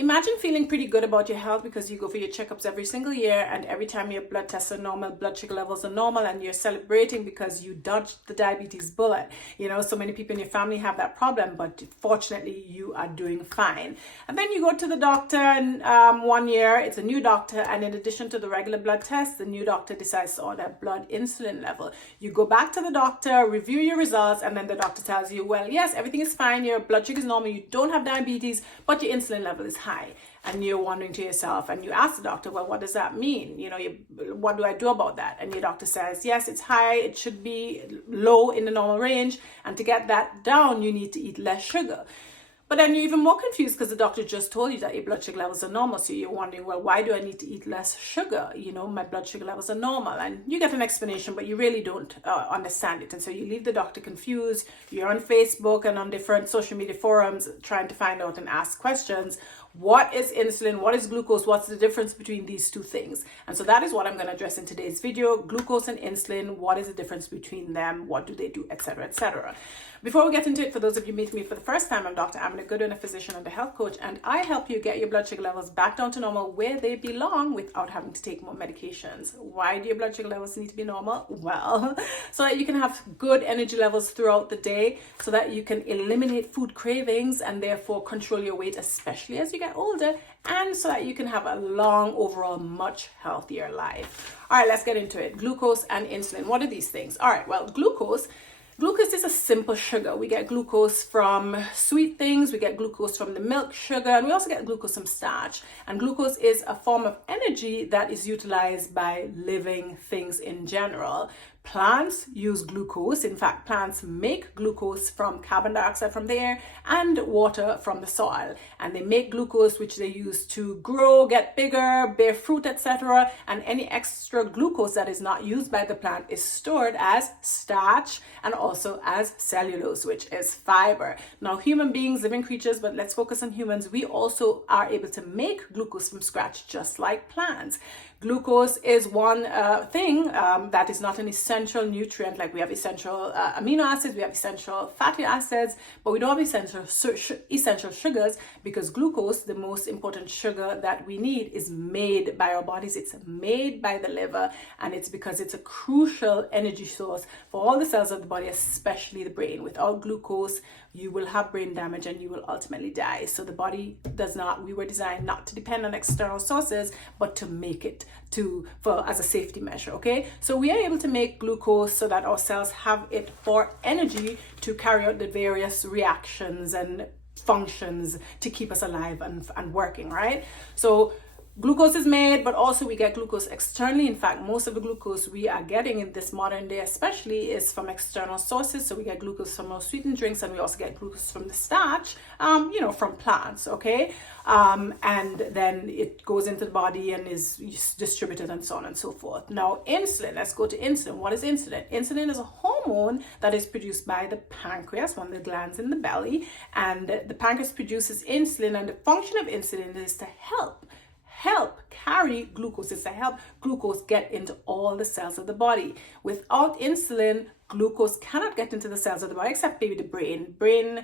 Imagine feeling pretty good about your health because you go for your checkups every single year, and every time your blood tests are normal, blood sugar levels are normal, and you're celebrating because you dodged the diabetes bullet. You know, so many people in your family have that problem, but fortunately you are doing fine. And then you go to the doctor, and 1 year it's a new doctor, and in addition to the regular blood tests, the new doctor decides to order blood insulin level. You go back to the doctor, review your results, and then the doctor tells you, well, yes, everything is fine, your blood sugar is normal, you don't have diabetes, but your insulin level is high. And you're wondering to yourself, and you ask the doctor, well, what does that mean? You know, what do I do about that? And your doctor says, yes, it's high, it should be low in the normal range, and to get that down, you need to eat less sugar. But then you're even more confused because the doctor just told you that your blood sugar levels are normal. So you're wondering, well, why do I need to eat less sugar? You know, my blood sugar levels are normal. And you get an explanation, but you really don't understand it. And so you leave the doctor confused. You're on Facebook and on different social media forums trying to find out and ask questions. What is insulin? What is glucose? What's the difference between these two things? And so that is what I'm going to address in today's video. Glucose and insulin. What is the difference between them? What do they do? Etc. etc. Before we get into it, for those of you meeting me for the first time, I'm Dr. Amina, Goodwin, a physician and a health coach, and I help you get your blood sugar levels back down to normal where they belong without having to take more medications. Why do your blood sugar levels need to be normal? Well, so that you can have good energy levels throughout the day, so that you can eliminate food cravings and therefore control your weight, especially as you get older, and so that you can have a long, overall, much healthier life. All right, let's get into it. Glucose and insulin. What are these things? All right, well, Glucose is a simple sugar. We get glucose from sweet things, we get glucose from the milk sugar, and we also get glucose from starch. And glucose is a form of energy that is utilized by living things in general. Plants use glucose. In fact, plants make glucose from carbon dioxide from the air and water from the soil. And they make glucose, which they use to grow, get bigger, bear fruit, etc. And any extra glucose that is not used by the plant is stored as starch and also as cellulose, which is fiber. Now, human beings, living creatures, but let's focus on humans, we also are able to make glucose from scratch, just like plants. Glucose is one thing that is not an essential nutrient. Like we have essential amino acids, we have essential fatty acids, but we don't have essential sugars, because glucose, the most important sugar that we need, is made by our bodies. It's made by the liver, and it's because it's a crucial energy source for all the cells of the body, especially the brain. Without glucose, you will have brain damage and you will ultimately die. So the body we were designed not to depend on external sources, but to make it as a safety measure. Okay, so we are able to make glucose so that our cells have it for energy to carry out the various reactions and functions to keep us alive and working, right? So glucose is made, but also we get glucose externally. In fact, most of the glucose we are getting in this modern day especially is from external sources. So we get glucose from our sweetened drinks, and we also get glucose from the starch, from plants, okay? And then it goes into the body and is distributed and so on and so forth. Now, insulin, let's go to insulin. What is insulin? Insulin is a hormone that is produced by the pancreas, one of the glands in the belly, and the pancreas produces insulin, and the function of insulin is to help carry glucose. It's to help glucose get into all the cells of the body. Without insulin, glucose cannot get into the cells of the body, except maybe the brain. Brain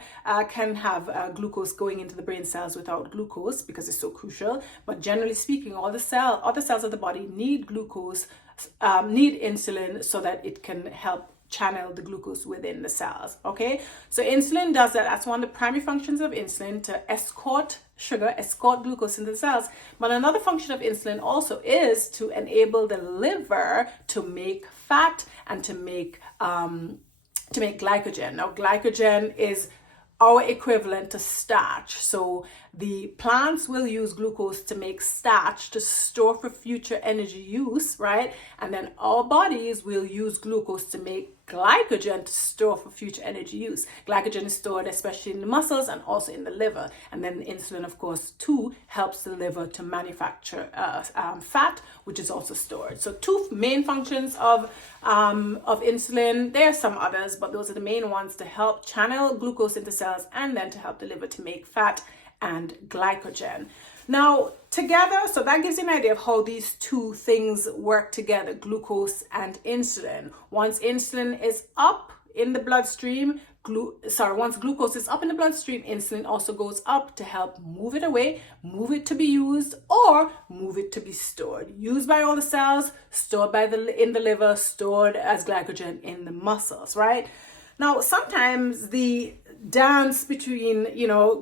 can have glucose going into the brain cells without glucose because it's so crucial. But generally speaking, other cells of the body need glucose, need insulin, so that it can help channel the glucose within the cells. Okay, so insulin does that. That's one of the primary functions of insulin, to escort glucose into the cells. But another function of insulin also is to enable the liver to make fat and to make glycogen. Now, glycogen is our equivalent to starch. So the plants will use glucose to make starch to store for future energy use, right? And then our bodies will use glucose to make glycogen to store for future energy use. Glycogen is stored especially in the muscles and also in the liver. And then insulin, of course, too, helps the liver to manufacture fat, which is also stored. So two main functions of insulin. There are some others, but those are the main ones: to help channel glucose into cells and then to help the liver to make fat and glycogen. Now, together, so that gives you an idea of how these two things work together, glucose and insulin. Once insulin is up in the bloodstream, once glucose is up in the bloodstream, insulin also goes up to help move it away, move it to be used, or move it to be stored. Used by all the cells, stored in the liver, stored as glycogen in the muscles, right? Now, sometimes the dance between,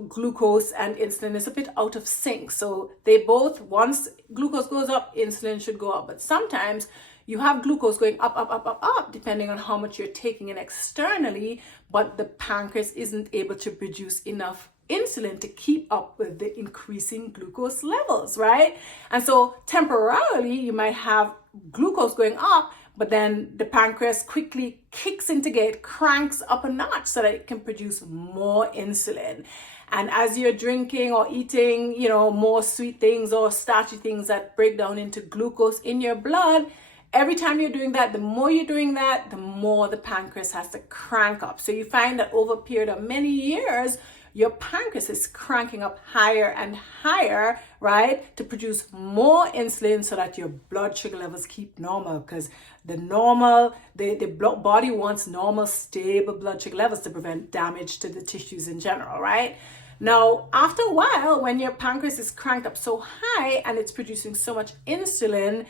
glucose and insulin is a bit out of sync. So they both, once glucose goes up, insulin should go up. But sometimes you have glucose going up, up, up, up, up, depending on how much you're taking in externally, but the pancreas isn't able to produce enough insulin to keep up with the increasing glucose levels, right? And so temporarily you might have glucose going up, but then the pancreas quickly kicks into gear, it cranks up a notch so that it can produce more insulin. And as you're drinking or eating, more sweet things or starchy things that break down into glucose in your blood, every time you're doing that, the more you're doing that, the more the pancreas has to crank up. So you find that over a period of many years, your pancreas is cranking up higher and higher, right, to produce more insulin so that your blood sugar levels keep normal, because the body wants normal, stable blood sugar levels to prevent damage to the tissues in general, right? Now, after a while, when your pancreas is cranked up so high and it's producing so much insulin,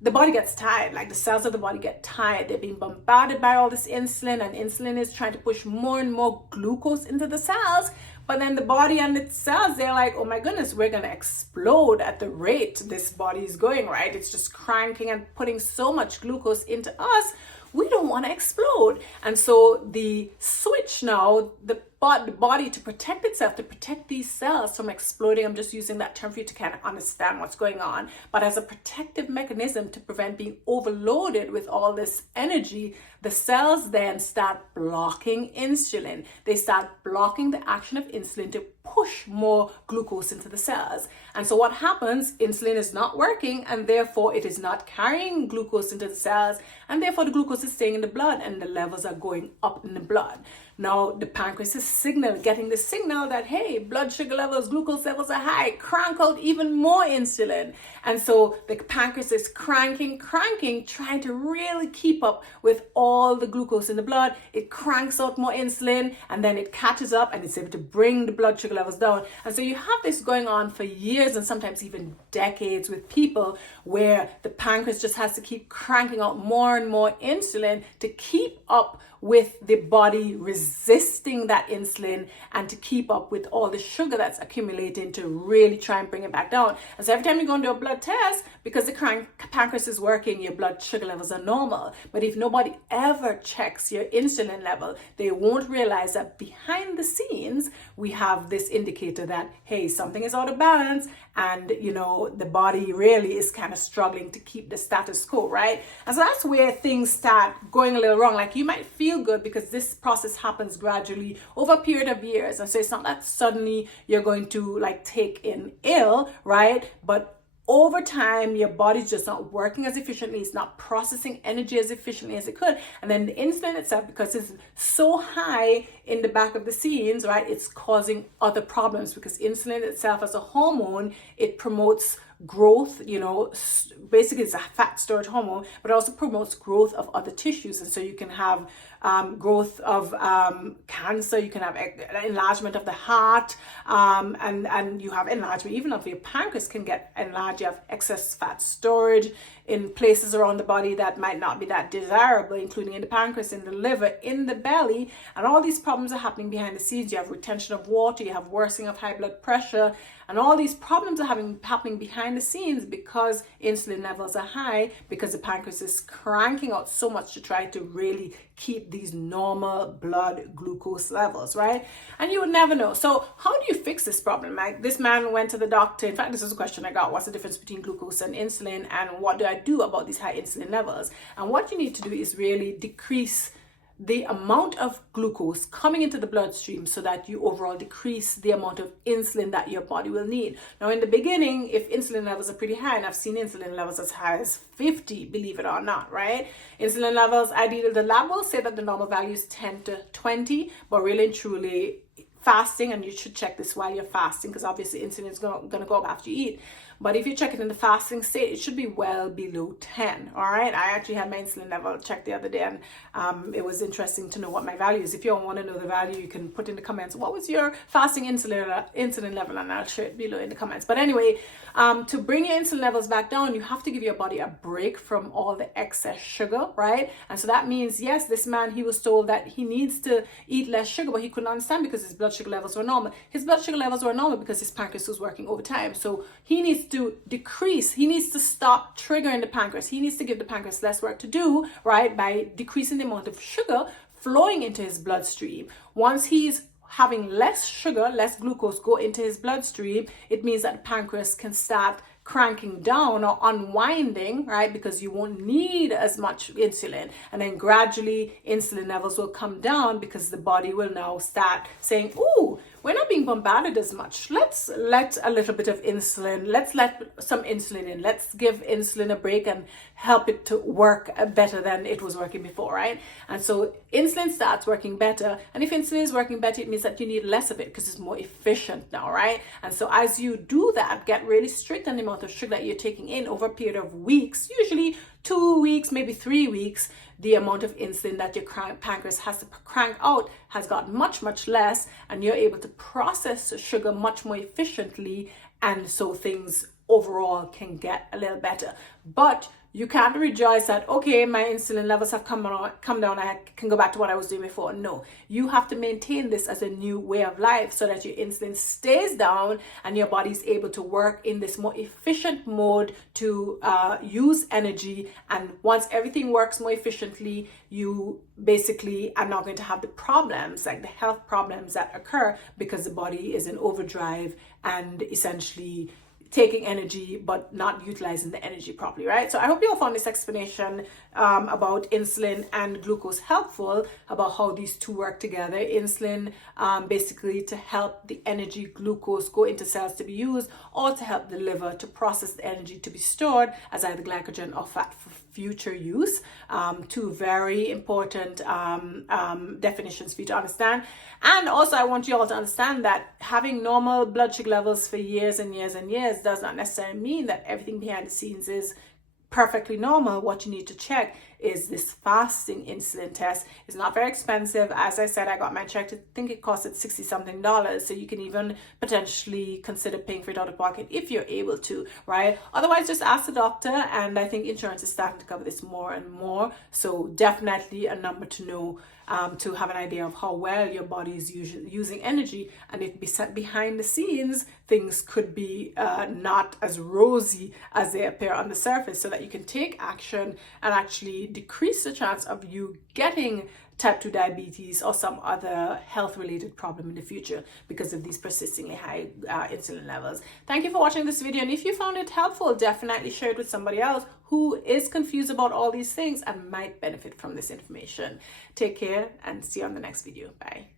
the body gets tired, like the cells of the body get tired. They're being bombarded by all this insulin, and insulin is trying to push more and more glucose into the cells. But then the body and its cells, they're like, oh my goodness, we're going to explode at the rate this body is going, right? It's just cranking and putting so much glucose into us. We don't want to explode. And so the switch now, the body to protect itself, to protect these cells from exploding. I'm just using that term for you to kind of understand what's going on. But as a protective mechanism to prevent being overloaded with all this energy, the cells then start blocking insulin. They start blocking the action of insulin to push more glucose into the cells. And so what happens, insulin is not working, and therefore it is not carrying glucose into the cells, and therefore the glucose is staying in the blood and the levels are going up in the blood. Now the pancreas is getting the signal that, hey, blood sugar levels, glucose levels are high, crank out even more insulin. And so the pancreas is cranking, trying to really keep up with all the glucose in the blood. It cranks out more insulin, and then it catches up and it's able to bring the blood sugar levels down. And so you have this going on for years and sometimes even decades with people, where the pancreas just has to keep cranking out more and more insulin to keep up with the body resisting that insulin and to keep up with all the sugar that's accumulating to really try and bring it back down. And so every time you go and do a blood test, because the pancreas is working, your blood sugar levels are normal. But if nobody ever checks your insulin level, they won't realize that behind the scenes, we have this indicator that, hey, something is out of balance, and the body really is kind of struggling to keep the status quo, right? And so that's where things start going a little wrong. Like, you might feel good because this process happens gradually over a period of years, and so it's not that suddenly you're going to take in ill, right? But over time, your body's just not working as efficiently. It's not processing energy as efficiently as it could. And then the insulin itself, because it's so high in the back of the scenes, right, it's causing other problems, because insulin itself as a hormone, it promotes growth, basically it's a fat storage hormone, but it also promotes growth of other tissues. And so you can have growth of cancer, you can have enlargement of the heart, and you have enlargement even of your pancreas can get enlarged. You have excess fat storage in places around the body that might not be that desirable, including in the pancreas, in the liver, in the belly, and all these problems are happening behind the scenes. You have retention of water, you have worsening of high blood pressure, and all these problems are happening behind the scenes because insulin levels are high, because the pancreas is cranking out so much to try to really keep these normal blood glucose levels, right? And you would never know. So how do you fix this problem? Like, this man went to the doctor. In fact, this is a question I got. What's the difference between glucose and insulin, and what do I do about these high insulin levels? And what you need to do is really decrease the amount of glucose coming into the bloodstream so that you overall decrease the amount of insulin that your body will need. Now, in the beginning, if insulin levels are pretty high, and I've seen insulin levels as high as 50, believe it or not, right? Insulin levels, ideally, the lab will say that the normal value is 10 to 20, but really and truly, fasting, and you should check this while you're fasting, because obviously insulin is going to go up after you eat. But if you check it in the fasting state, it should be well below 10. All right. I actually had my insulin level checked the other day, and it was interesting to know what my value is. If you don't want to know the value, you can put in the comments, what was your fasting insulin level? And I'll share it below in the comments. But anyway, to bring your insulin levels back down, you have to give your body a break from all the excess sugar, right? And so that means, yes, this man, he was told that he needs to eat less sugar, but he couldn't understand because his blood sugar levels were normal. His blood sugar levels were normal because his pancreas was working overtime. So he needs to decrease. He needs to stop triggering the pancreas. He needs to give the pancreas less work to do, right, by decreasing the amount of sugar flowing into his bloodstream. Once he's having less sugar, less glucose go into his bloodstream, it means that the pancreas can start cranking down or unwinding, right? Because you won't need as much insulin. And then gradually insulin levels will come down because the body will now start saying, ooh, we're not being bombarded as much. Let's let a little bit of insulin, let's let some insulin in. Let's give insulin a break and help it to work better than it was working before, right? And so insulin starts working better. And if insulin is working better, it means that you need less of it because it's more efficient now, right? And so as you do that, get really strict on the amount of sugar that you're taking in over a period of weeks, usually 2 weeks, maybe 3 weeks, the amount of insulin that your pancreas has to crank out has got much, much less, and you're able to process sugar much more efficiently, and so things overall can get a little better. But you can't rejoice that, okay, my insulin levels have come down, I can go back to what I was doing before. No, you have to maintain this as a new way of life so that your insulin stays down and your body is able to work in this more efficient mode to use energy. And once everything works more efficiently, you basically are not going to have the problems, like the health problems that occur because the body is in overdrive and essentially taking energy but not utilizing the energy properly, right? So I hope you all found this explanation about insulin and glucose helpful, about how these two work together. Insulin basically to help the energy glucose go into cells to be used, or to help the liver to process the energy to be stored as either glycogen or fat for future use. Two very important definitions for you to understand. And also I want you all to understand that having normal blood sugar levels for years and years and years does not necessarily mean that everything behind the scenes is perfectly normal. What you need to check is this fasting insulin test. It's not very expensive. As I said, I got mine checked. I think it costed $60 something. So you can even potentially consider paying for it out of pocket if you're able to, right? Otherwise, just ask the doctor. And I think insurance is starting to cover this more and more. So definitely a number to know, to have an idea of how well your body is using energy. And if behind the scenes, things could be not as rosy as they appear on the surface, so that you can take action and actually decrease the chance of you getting type 2 diabetes or some other health related problem in the future because of these persistently high insulin levels. Thank you for watching this video, and if you found it helpful, definitely share it with somebody else who is confused about all these things and might benefit from this information. Take care and see you on the next video. Bye.